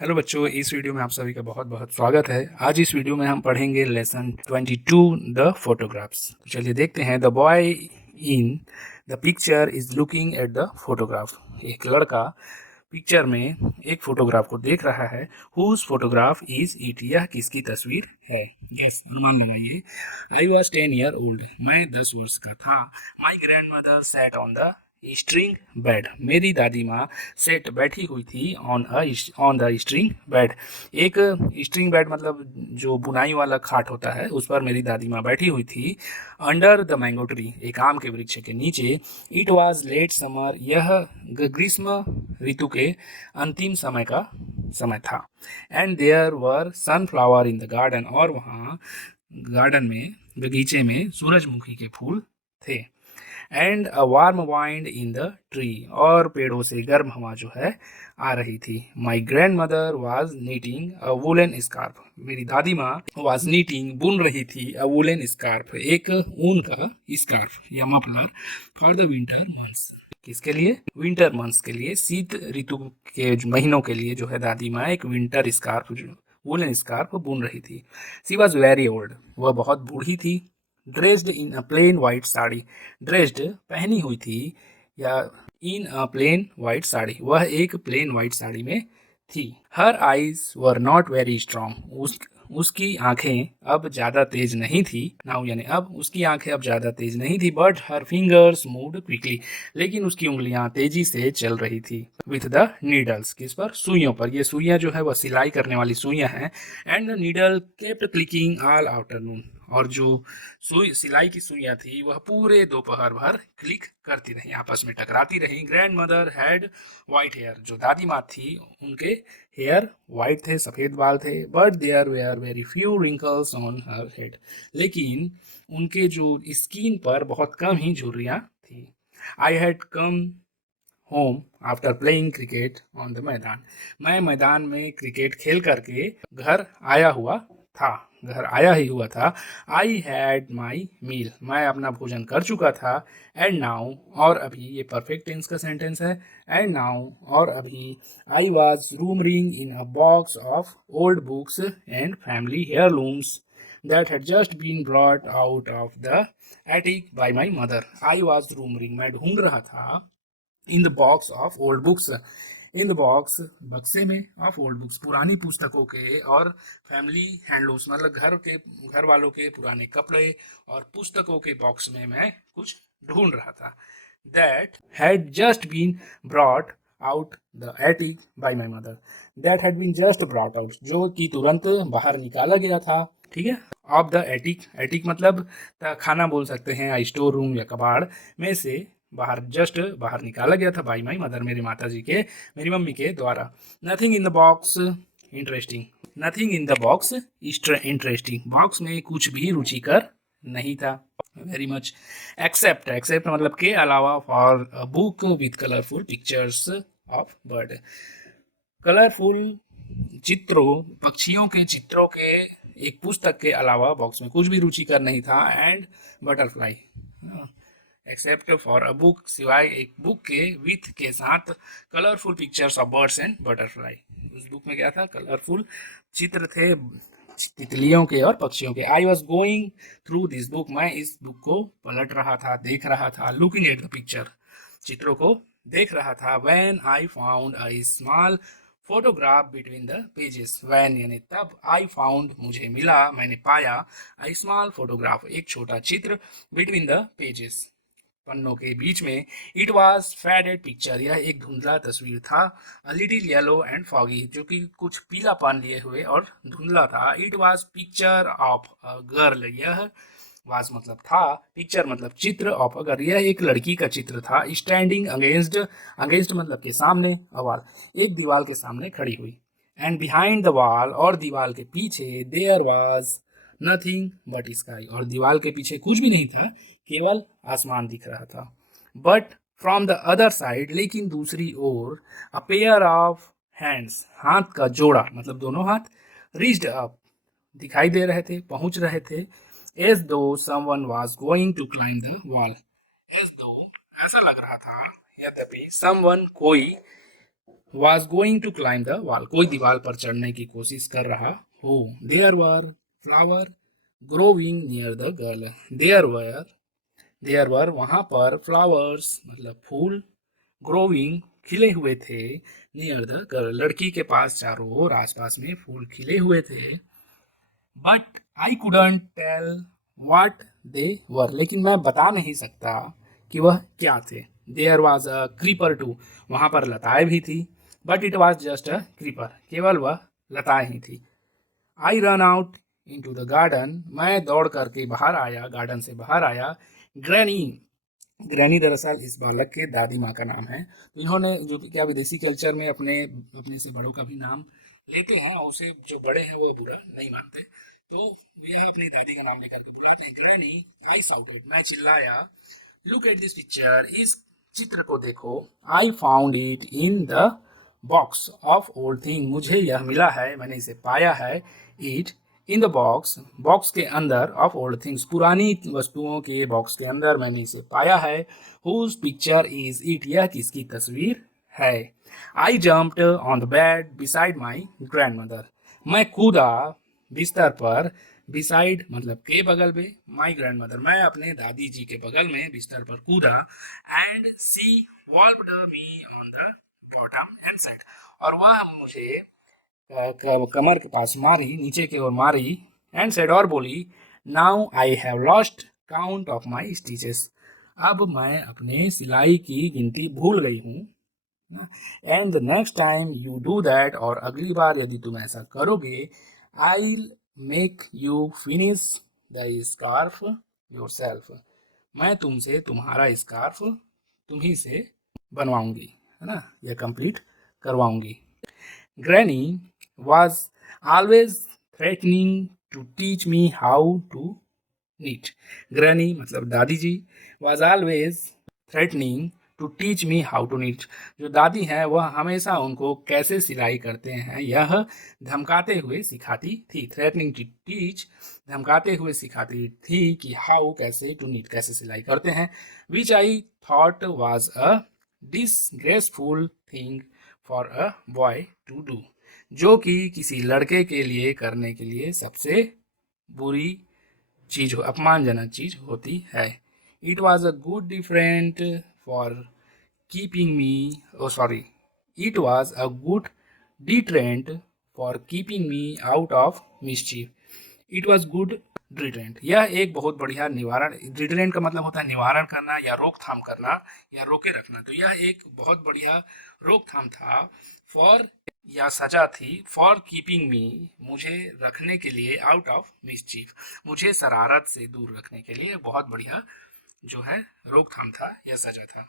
Hello बच्चों, इस video में आप सभी का बहुत बहुत स्वागत है। आज इस वीडियो में हम पढ़ेंगे लेसन 22 द फोटोग्राफ्स। तो चलिए देखते हैं। The boy in the picture is looking at the photograph. एक लड़का पिक्चर में एक फोटोग्राफ को देख रहा है। हुज फोटोग्राफ इज इट, यह किसकी तस्वीर है? यस, अनुमान लगाइए। आई वॉज 10 ईयर ओल्ड, मैं 10 वर्ष का था। My grand mother said on the string bed, मेरी दादी माँ सेट बैठी हुई थी ऑन द स्ट्रिंग बेड। एक स्ट्रिंग बेड मतलब जो बुनाई वाला खाट होता है, उस पर मेरी दादी माँ बैठी हुई थी। अंडर द मैंगो ट्री, एक आम के वृक्ष के नीचे। इट वॉज लेट समर, यह ग्रीष्म ऋतु के अंतिम समय का समय था। And there were sunflower in the garden, और वहाँ गार्डन में, बगीचे में सूरजमुखी के फूल थे। And a warm wind in the tree, और पेड़ों से गर्म हवा जो है आ रही थी। My grand mother was knitting a woollen scarf, मेरी दादी माँ वॉज नीटिंग बुन रही थी अ वुलन स्कार्फ, एक ऊन का स्कार्फ या muffler, for the winter months, किसके लिए? विंटर मंथ्स के लिए, शीत ऋतु के महीनों के लिए जो है दादी माँ एक विंटर स्कार्फ, वुलन स्कार्फ बुन रही थी। शी वॉज वेरी ओल्ड, वह बहुत बूढ़ी थी। Dressed in a plain white sari, dressed पहनी हुई थी, या इन अ प्लेन वाइट साड़ी, वह एक प्लेन वाइट साड़ी में थी। Her eyes were not very strong, उसकी आंखें अब ज़्यादा तेज नहीं थी। नाउ यानी अब उसकी आंखें अब ज़्यादा तेज नहीं थी। But her fingers moved quickly, लेकिन उसकी उंगलियां तेजी से चल रही थी। विथ द नीडल्स, किस पर? सुइयों पर। ये सुइयां जो है वह सिलाई करने वाली सुइयां हैं। And the needle kept clicking all afternoon, और जो सुई सिलाई की सुइयां थी वह पूरे दोपहर भर क्लिक करती रही, आपस में टकराती रही। Grand mother had white hair, जो दादी माँ थी उनके हेयर वाइट थे, सफ़ेद बाल थे। But there were very few wrinkles on her head, लेकिन उनके जो स्किन पर बहुत कम ही झुर्रियाँ थी। I had come home after playing cricket on the मैदान, मैं मैदान में क्रिकेट खेल करके घर आया ही हुआ था। आई हैड माई मील, मैं अपना भोजन कर चुका था। एंड नाउ, और अभी, ये परफेक्ट टेंस का सेंटेंस है। एंड नाउ, और अभी, I was rummaging in a box of old books and family heirlooms that had just been brought out of the attic by my mother. I was रूमरिंग, मैं ढूंढ रहा था। In the box of old books, in the box, बक्से में, of old books, पुरानी पुस्तकों के, और फैमिली हैंडलूम्स मतलब घर वालों के पुराने कपड़े और पुस्तकों के बॉक्स में मैं कुछ ढूंढ रहा था। That had just been brought out the attic by my mother, that had been just brought out, जो कि तुरंत बाहर निकाला गया था। ठीक है। ऑफ द एटिक, एटिक मतलब खाना बोल सकते हैं, स्टोर रूम या कबाड़ में से बाहर निकाला गया था। बाई माई मदर, मेरी माता जी के, मेरी मम्मी के द्वारा। Nothing in the box interesting, nothing in the box interesting, box में कुछ भी रुचिकर नहीं था। वेरी मच एक्सेप्ट, एक्सेप्ट मतलब के अलावा, for a book with colourful pictures of bird, colourful चित्रों, पक्षियों के चित्रों के एक पुस्तक के अलावा बॉक्स में कुछ भी रुचिकर नहीं था। And butterfly, except for a book, सिवाय एक बुक के, विथ के साथ, colourful pictures of birds and butterfly, उस बुक में क्या था? कलरफुल चित्र थे तितलियों के और पक्षियों के। I was going through this book, मैं इस बुक को पलट रहा था, देख रहा था। लुकिंग एट द पिक्चर, चित्रों को देख रहा था। When I found a small photograph between the pages, when यानी तब, आई फाउंड मुझे मिला, मैंने पाया, आई स्मॉल फोटोग्राफ एक छोटा चित्र, बिटवीन द पेजेस पन्नों के बीच में। इट वॉज फेडेड पिक्चर, यह एक धुंधला तस्वीर था। A little yellow and foggy, जो कि कुछ पीलापन लिए हुए और धुंधला था। It was picture of a girl, यह वाज मतलब था, पिक्चर मतलब चित्र, ऑफ अगर, यह एक लड़की का चित्र था। स्टैंडिंग अगेंस्ट, अगेंस्ट मतलब के सामने, अवाल, एक दीवार के सामने खड़ी हुई। एंड बिहाइंड द वॉल, और दीवार के पीछे, there was nothing but sky, और दीवार के पीछे कुछ भी नहीं था, केवल आसमान दिख रहा था। But from the other side, लेकिन दूसरी ओर, अ पेयर ऑफ हैंड्स, हाथ का जोड़ा मतलब दोनों हाथ, रीच्ड अप, दिखाई दे रहे थे, पहुंच रहे थे। as though someone was going to climb the wall, as though, ऐसा लग रहा था, यद्यपि, someone कोई, was going to climb the wall. कोई दीवार पर चढ़ने की कोशिश कर रहा हो. There were flower growing near the girl. There were वहाँ पर flowers मतलब फूल growing खिले हुए थे near the girl. लड़की के पास चारों ओर आसपास में फूल खिले हुए थे. But I couldn't tell what they were. लेकिन मैं बता नहीं सकता कि वह क्या थे. There was a creeper too. वहाँ पर लताएं भी थी. But it was just a creeper. केवल वह लताएं ही थी. I ran out into the garden. मैं दौड़ करके बाहर आया, गार्डन से बाहर आया. ग्रैनी दरअसल इस बालक के दादी माँ का नाम है. तो इन्होंने जो कि क्या विदेशी कल्चर में अपने से बड़ों का भी नाम लेते हैं और उसे जो बड़े हैं वो बुरा नहीं मानते. तो यह अपनी दादी का नाम लेकर के बुलाते हैं. ग्रैनी, आई साउटेड, मैं चिल्लाया. लुक एट दिस पिक्चर, इस चित्र को देखो. I found it in the box of old thing. मुझे यह मिला है, मैंने इसे पाया है. इट इन द बॉक्स के अंदर ऑफ ओल्ड थिंग्स, पुरानी वस्तुओं के बॉक्स के अंदर मैंने इसे पाया है. हुज पिक्चर इज इट, यह किसकी तस्वीर है. आई jumped on the bed beside my grand mother. मैं कूदा बिस्तर पर. बिसाइड मतलब के बगल में, माई ग्रैंड मदर मैं अपने दादी जी के बगल में बिस्तर पर कूदा. And she walloped me on the bottom and said, और वह मुझे कमर के पास मारी, नीचे की ओर मारी. एंड सेड, और बोली, now I have lost count of my stitches. अब मैं अपने सिलाई की गिनती भूल गई हूँ. And the next time you do that, और अगली बार यदि तुम ऐसा करोगे, I make you finish the scarf your self. मैं तुमसे तुम्हारा स्कार्फ तुम ही से बनवाऊंगी, है ना, यह कंप्लीट करवाऊंगी. Granny was always threatening to teach me how to knit. Granny मतलब दादी जी was always threatening to teach me how to knit. जो दादी हैं वह हमेशा उनको कैसे सिलाई करते हैं यह धमकाते हुए सिखाती थी. threatening to teach, धमकाते हुए सिखाती थी कि how कैसे to knit, कैसे सिलाई करते हैं. which I thought was a disgraceful thing for a boy to do. जो कि किसी लड़के के लिए करने के लिए सबसे बुरी चीज, अपमानजनक चीज होती है. It was a good different for keeping me, it was a good deterrent for keeping me out of mischief. It was good deterrent, यह एक बहुत बढ़िया निवारण. डिटरेंट का मतलब होता है निवारण करना या रोकथाम करना या रोके रखना. तो यह एक बहुत बढ़िया रोकथाम था. फॉर या सजा थी. फॉर कीपिंग मी, मुझे रखने के लिए. आउट ऑफ मिसचीफ, मुझे शरारत से दूर रखने के लिए. बहुत बढ़िया जो है रोकथाम था या सजा था.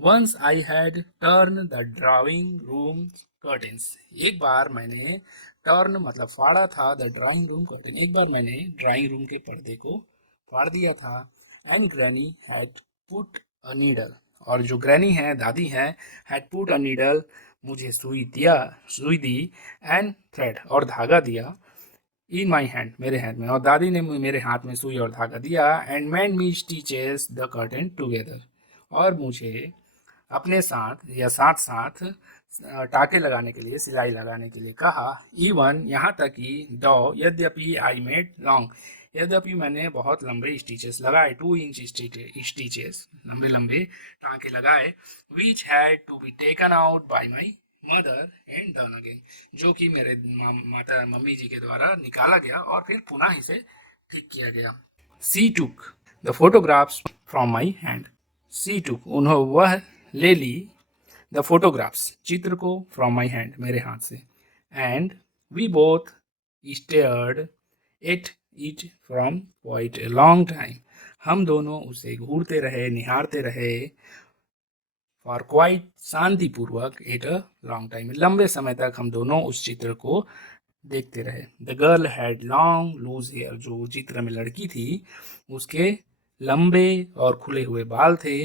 Once I had turn the drawing room curtains. एक बार मैंने टर्न मतलब फाड़ा था. द ड्राइंग रूम कर्टेन, एक बार मैंने ड्राइंग रूम के पर्दे को फाड़ दिया था. And granny had put a needle, और जो ग्रैनी है दादी है, हैड पुट अ नीडल मुझे सुई दी. एंड थ्रेड, और धागा दिया. इन माई हैंड, मेरे हाथ में, और दादी ने मेरे हाथ में सुई और धागा दिया. And made me stitches the curtain together, और मुझे अपने साथ या साथ साथ टाके लगाने के लिए, सिलाई लगाने के लिए कहा. इवन यहाँ तक कि दो, यद्यपि आई मेड लॉन्ग, यद्यपि मैंने बहुत लंबे स्टिचेस लगाए. 2 इंच स्टिचेस, लंबे लंबे टाँके लगाए. Which had to be taken out by my mother and done again, जो कि मेरे मम्मी जी के द्वारा निकाला गया और फिर पुनः इसे ठीक किया गया. She took the photographs from my hand. She took, वह ले ली. द फोटोग्राफ्स, चित्र को. फ्रॉम माई हैंड, मेरे हाथ से. And we both stared at it from quite a long time, हम दोनों उसे घूरते रहे, निहारते रहे. फॉर क्वाइट, शांतिपूर्वक. एट अ लॉन्ग टाइम, लंबे समय तक हम दोनों उस चित्र को देखते रहे. The girl had long loose hair, जो चित्र में लड़की थी उसके लंबे और खुले हुए बाल थे.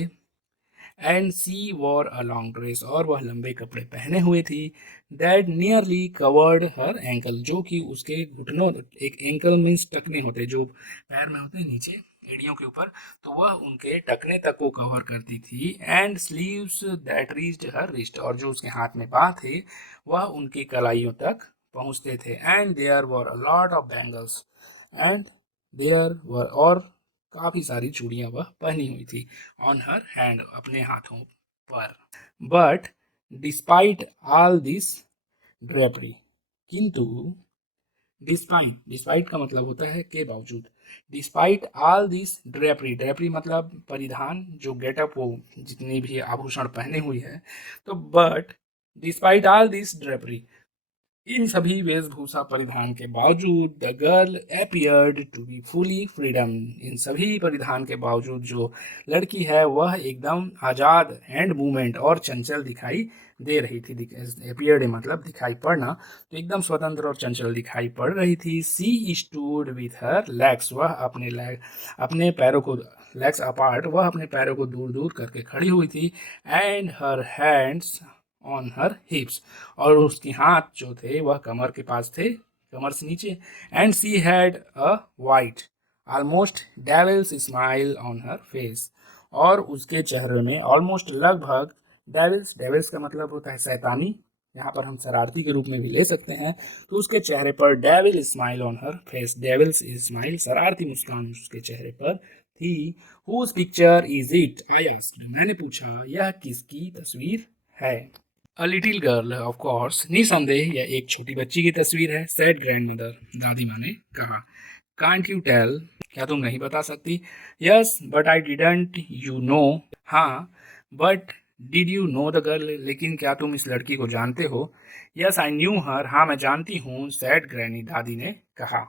And she wore a long dress, और वह लंबे कपड़े पहने हुए थी. That nearly covered her ankle, जो कि उसके घुटनों, एक एंकल मीन्स टखने होते जो पैर में होते हैं नीचे, एड़ियों के ऊपर, तो वह उनके टखने तक को कवर करती थी। And sleeves that reached her wrist, और जो उसके हाथ में बाँ थे वह उनकी कलाइयों तक पहुंचते थे। And there were a lot of bangles, and there were, और काफ़ी सारी चूड़ियाँ वह पहनी हुई थी। ऑन हर हैंड, अपने हाथों पर। But despite all this drapery, किंतु डिस्पाइट, डिस्पाइट का मतलब होता है के बावजूद। Despite all this drapery, drapery मतलब परिधान, जो गेटअप वो जितनी भी आभूषण पहने हुई है, तो but despite all this drapery, इन सभी वेशभूषा परिधान के बावजूद the girl appeared to be fully freedom, इन सभी परिधान के बावजूद जो लड़की है वह एकदम आज़ाद, हैंड मूवमेंट और चंचल दिखाई दे रही थी। अपीयर्ड मतलब दिखाई पड़ना, तो एकदम स्वतंत्र और चंचल दिखाई पड़ रही थी। सी स्टूड विथ हर लेग्स, वह अपने पैरों को, लेग्स अपार्ट, वह अपने पैरों को दूर दूर करके खड़ी हुई थी। And her hands on her हिप्स, और उसके हाथ जो थे वह कमर के पास थे, कमर से नीचे। And she had a white almost devil's smile on her face, और उसके चेहरे में ऑलमोस्ट लगभग डेविल्स, डेविल्स का मतलब होता है शैतानी, यहाँ पर हम शरारती के रूप में भी ले सकते हैं। तो उसके चेहरे पर devil smile on her face, devil's smile, शरारती मुस्कान उसके चेहरे पर थी। Whose picture is it, I asked, मैंने पूछा यह किसकी तस्वीर है। A little girl, of course, निसंदेह यह एक छोटी बच्ची की तस्वीर है। सैड ग्रैंडमदर, दादी माँ ने कहा। कांट यू टेल, क्या तुम नहीं बता सकती। Yes but I didn't you know, हाँ but did you know the girl, लेकिन क्या तुम इस लड़की को जानते हो। यस आई न्यू हर, हाँ मैं जानती हूँ, सैड ग्रैनी, दादी ने कहा।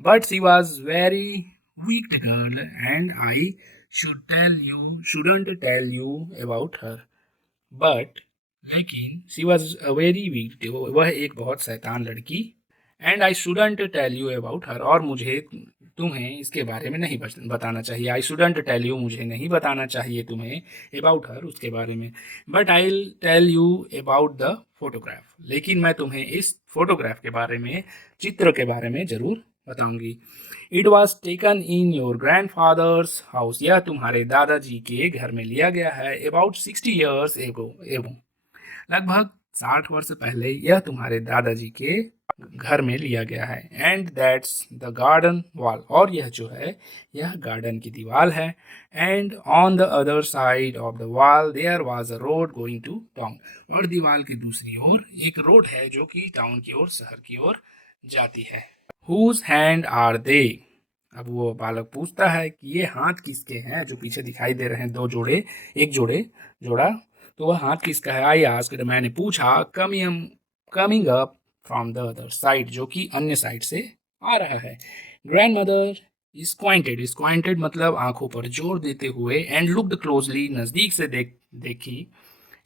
But she was very weak girl and I shouldn't tell you about her. But लेकिन she was a very weak, वह एक बहुत शैतान लड़की। And I shouldn't tell you about her, और मुझे तुम्हें इसके बारे में नहीं बताना चाहिए। आई शुडंट टेल यू, मुझे नहीं बताना चाहिए तुम्हें, अबाउट हर, उसके बारे में। But I tell you about the photograph, लेकिन मैं तुम्हें इस फोटोग्राफ के बारे में, चित्र के बारे में जरूर बताऊंगी। It was taken in your grand fathers house, यह तुम्हारे दादाजी के घर में लिया गया है। अबाउट 60 years एगो, लगभग 60 वर्ष पहले यह तुम्हारे दादाजी के घर में लिया गया है। And that's the garden wall, और यह जो है यह गार्डन की दीवार है। And on the other side of the wall there was a road going to town, और दीवार की दूसरी ओर एक रोड है जो कि टाउन की ओर, शहर की ओर जाती है। हुज हैंड आर दे, अब वो बालक पूछता है कि ये हाथ किसके हैं जो पीछे दिखाई दे रहे हैं, दो जोड़े, एक जोड़ा, तो वह हाथ किसका है। आई आस्क्ड, मैंने पूछा। Coming up from the other side, जो कि अन्य साइड से आ रहा है। ग्रैंड मदर स्क्वांटेड मतलब आंखों पर जोर देते हुए। एंड लुक्ड क्लोजली, नजदीक से देखी।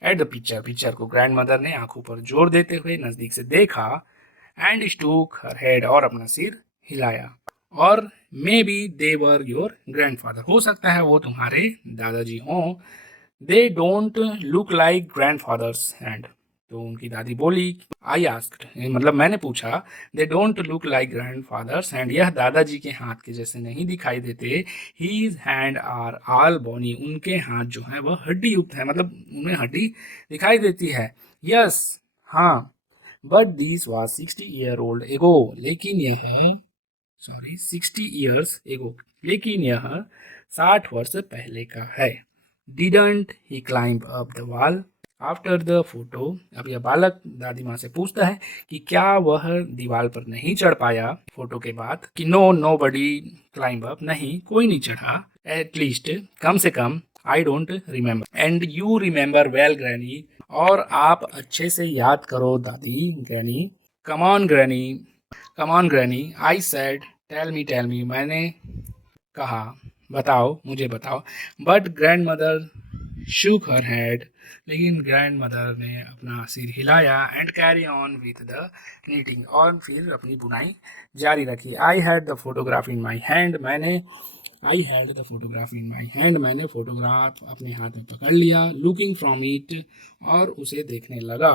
एट द पिक्चर, पिक्चर को ग्रैंड मदर ने आंखों पर जोर देते हुए नजदीक से देखा। एंड स्टूक हर हेड, और अपना सिर हिलाया। और may be they were your grandfather, हो सकता है वो तुम्हारे दादाजी हों। They don't look like grandfathers hand, तो उनकी दादी बोली। आई आस्क्ड, मतलब मैंने पूछा। They don't look like grandfathers hand, यह दादाजी के हाथ के जैसे नहीं दिखाई देते। हीज हैंड आर ऑल बोनी, उनके हाथ जो है वह हड्डी युक्त है, मतलब उनमें हड्डी दिखाई देती है। यस, हाँ, but this was 60 year old एगो, लेकिन यह है, सॉरी 60 years एगो, लेकिन यह 60 वर्ष पहले का है। Didn't he climb up the wall after the photo, अब यह बालक दादी माँ से पूछता है कि क्या वह दीवार पर नहीं चढ़ पाया फोटो के बाद। कि नो बडी क्लाइंब अप, नहीं कोई नहीं चढ़ा। एटलीस्ट, कम से कम। I don't remember, and you remember well granny, और आप अच्छे से याद करो दादी, granny. Come on granny, I said. Tell me, मैंने कहा बताओ, मुझे बताओ। But grandmother shook her head, लेकिन ग्रैंड मदर ने अपना सिर हिलाया। And carry on with the knitting, और फिर अपनी बुनाई जारी रखी। I had the photograph in my hand, मैंने फोटोग्राफ अपने हाथ में पकड़ लिया। लुकिंग फ्रॉम इट, और उसे देखने लगा।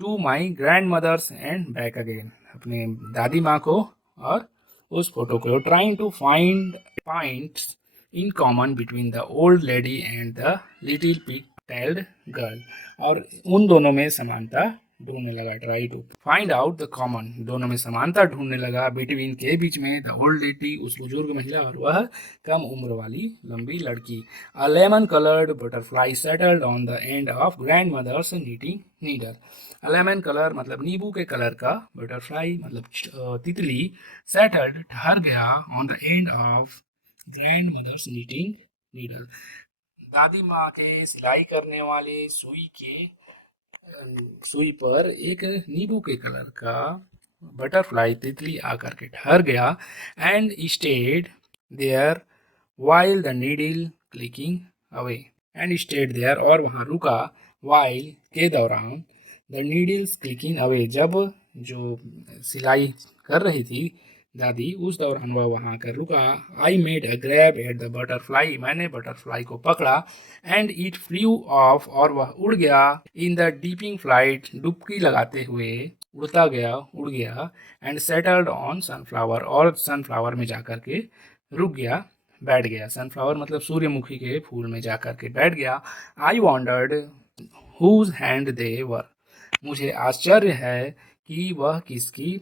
To my grand mother's and back again, अपने दादी माँ को और उस फोटो को। Trying to find points in common between the old lady and the little pig-tailed girl. और उन दोनों में समानता ढूंढने लगा, try to find out the common, दोनों में समानता ढूंढने लगा, बिटवीन के बीच में, द ओल्ड लेडी उस बुजुर्ग महिला और वह कम उम्र वाली लंबी लड़की. A lemon coloured butterfly settled on the end of grand mother's knitting needle. Lemon colour मतलब नींबू के कलर का, बटरफ्लाई मतलब तितली, सेटल्ड ठहर गया, on the end of grand mother's knitting needle दादी माँ के सिलाई करने वाले सुई पर एक नींबू के कलर का बटरफ्लाई तितली आकर के ठहर गया. And stayed there while the needle clicking away. And stayed there और वहाँ रुका, वाइल के दौरान, द नीडल्स क्लिकिंग अवे जब जो सिलाई कर रही थी दादी उस दौरान वह वहाँ कर रुका. I made a grab at the butterfly, मैंने बटरफ्लाई को पकड़ा. एंड इट फ्लू ऑफ और वह उड़ गया. इन द डीपिंग फ्लाइट डुबकी लगाते हुए उड़ता गया, उड़ गया. एंड सेटल्ड ऑन सनफ्लावर और सनफ्लावर में जाकर के रुक गया, बैठ गया. सनफ्लावर मतलब सूर्यमुखी के फूल में जाकर के बैठ गया. आई वॉन्डर्ड हुज हैंड दे वर, मुझे आश्चर्य है कि वह किसकी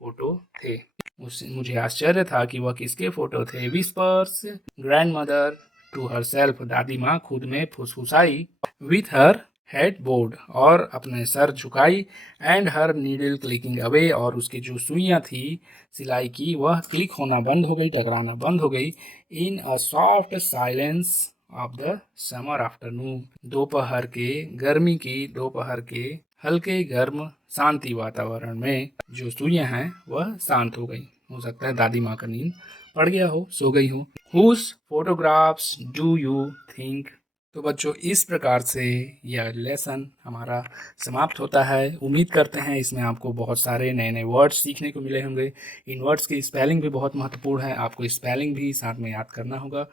फोटो थे. मुझे आश्चर्य था कि वह किसके फोटो थे. Whispers grand mother to herself, दादी माँ खुद में फुसफुसाई. विथ हर हेड बोर्ड और अपने सर झुकाई. And her needle clicking away और उसकी जो सुइयाँ थी सिलाई की वह क्लिक होना बंद हो गई, टकराना बंद हो गई. In a soft silence of the summer afternoon, दोपहर के गर्मी की दोपहर के हल्के गर्म शांति वातावरण में जो सुइयाँ हैं वह शांत हो गई. हो सकता है दादी माँ का नींद पड़ गया हो, सो गई हो. Whose photographs do you think. तो बच्चों इस प्रकार से यह लेसन हमारा समाप्त होता है. उम्मीद करते हैं इसमें आपको बहुत सारे नए नए वर्ड्स सीखने को मिले होंगे. इन वर्ड्स की स्पेलिंग भी बहुत महत्वपूर्ण है, आपको स्पेलिंग भी साथ में याद करना होगा.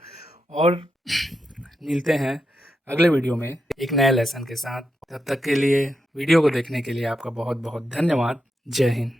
और मिलते हैं अगले वीडियो में एक नए लेसन के साथ. तब तक के लिए वीडियो को देखने के लिए आपका बहुत बहुत धन्यवाद. जय हिंद.